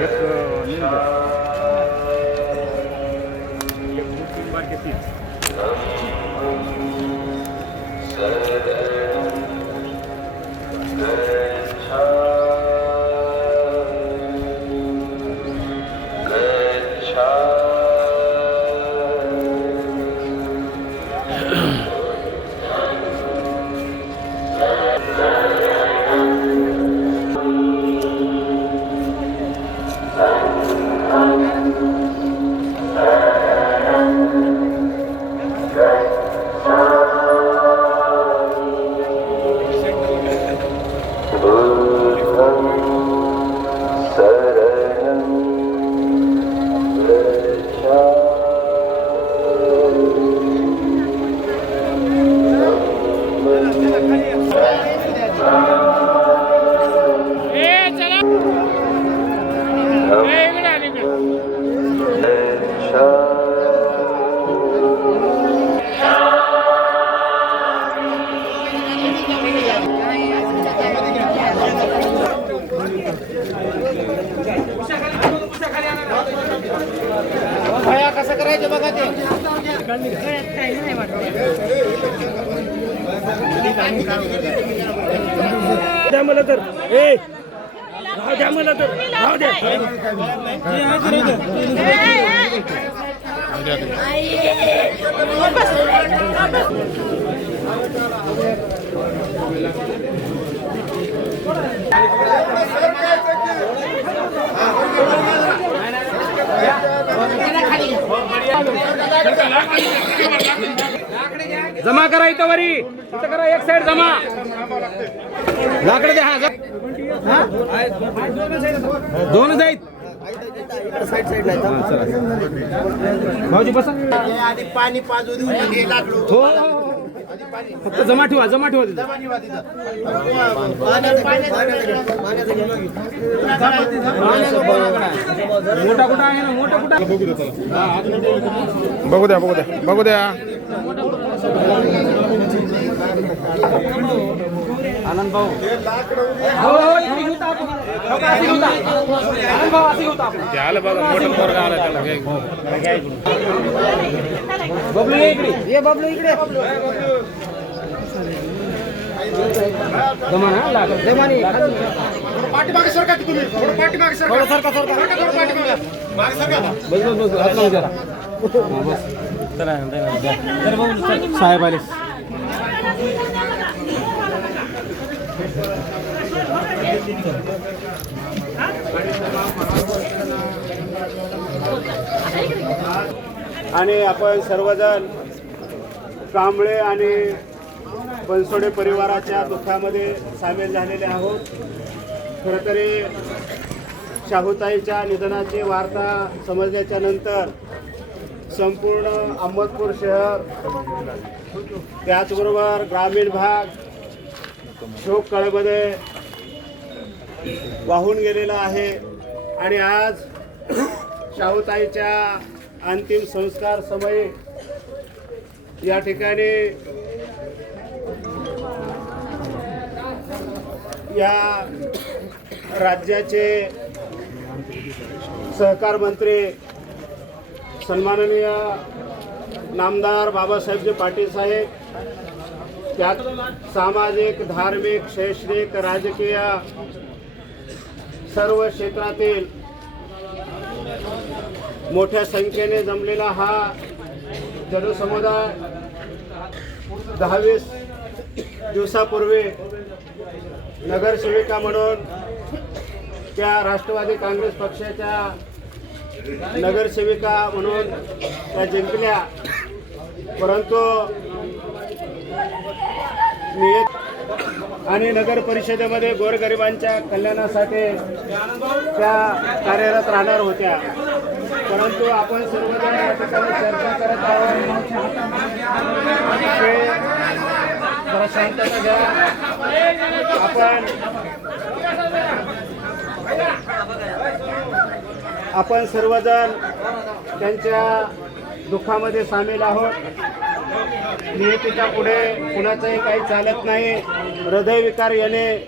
एक तीन बार के तीन कसं करायचं बघा ते द्या मला तर ए राहू द्या मला तर राहू द्या जमा करा इथं वरी इथं करा एक साइड जमा लाकडे द्या हा दोन जाईत भाऊजी बसा आधी पाणी पाजू देऊ लाकडू हो फक्त जमा ठेवा तिथं मोठा कुठं आहे ना मोठा कुठं बघू द्या आनंद भाऊ हो इकडे घेऊ आपण आनंद भाऊ असे घेऊ आपण आलं बघा मोठं पोरगा आला त्याला बबलू इकडे ये बबलू इकडे जमा ना लागल जमानी पाठीमागे सरका की तुम्ही थोडं पाठीमागे सरका सरका थोडं पाठीमागे मागे सरका बस हात लावून जरा बस चला भाऊ साहेब आले आणि आपण सर्वजण कांबळे आणि बनसोडे परिवाराच्या दुःखामध्ये सामील झालेले आहोत. खरं तरी शाहूताईच्या निधनाची वार्ता समजल्याच्या नंतर संपूर्ण अहमदपूर शहर त्याचबरोबर ग्रामीण भाग शोक कळेमध्ये वाहून गेलेला आहे. आणि आज शाहूताईच्या अंतिम संस्कार समयी या ठिकाणी या राज्याचे सहकार मंत्री सन्माननीय नामदार बाबासाहेबजी पाटील साहेब, त्यात सामाजिक, धार्मिक, शैक्षणिक, राजकीय सर्व क्षेत्रातील मोठ्या संख्येने जमलेला हा जनसमुदाय 10-20 दिवसापूर्वी नगरसेविका म्हणून त्या राष्ट्रवादी काँग्रेस पक्षाच्या नगरसेविका म्हणून त्या जिंकल्या. परंतु आणि नगर परिषदेमध्ये गोरगरिबांच्या कल्याणासाठी त्या कार्यरत राहणार होत्या. परंतु आपण सर्वजण या ठिकाणी चर्चा करत आहोत. जरा शांतता घ्या. आपण सर्वजण त्यांच्या दुःखामध्ये सामील आहोत. नियतीच्या पुढे कुणाचंही काही चालत नाही. हृदयविकार येणे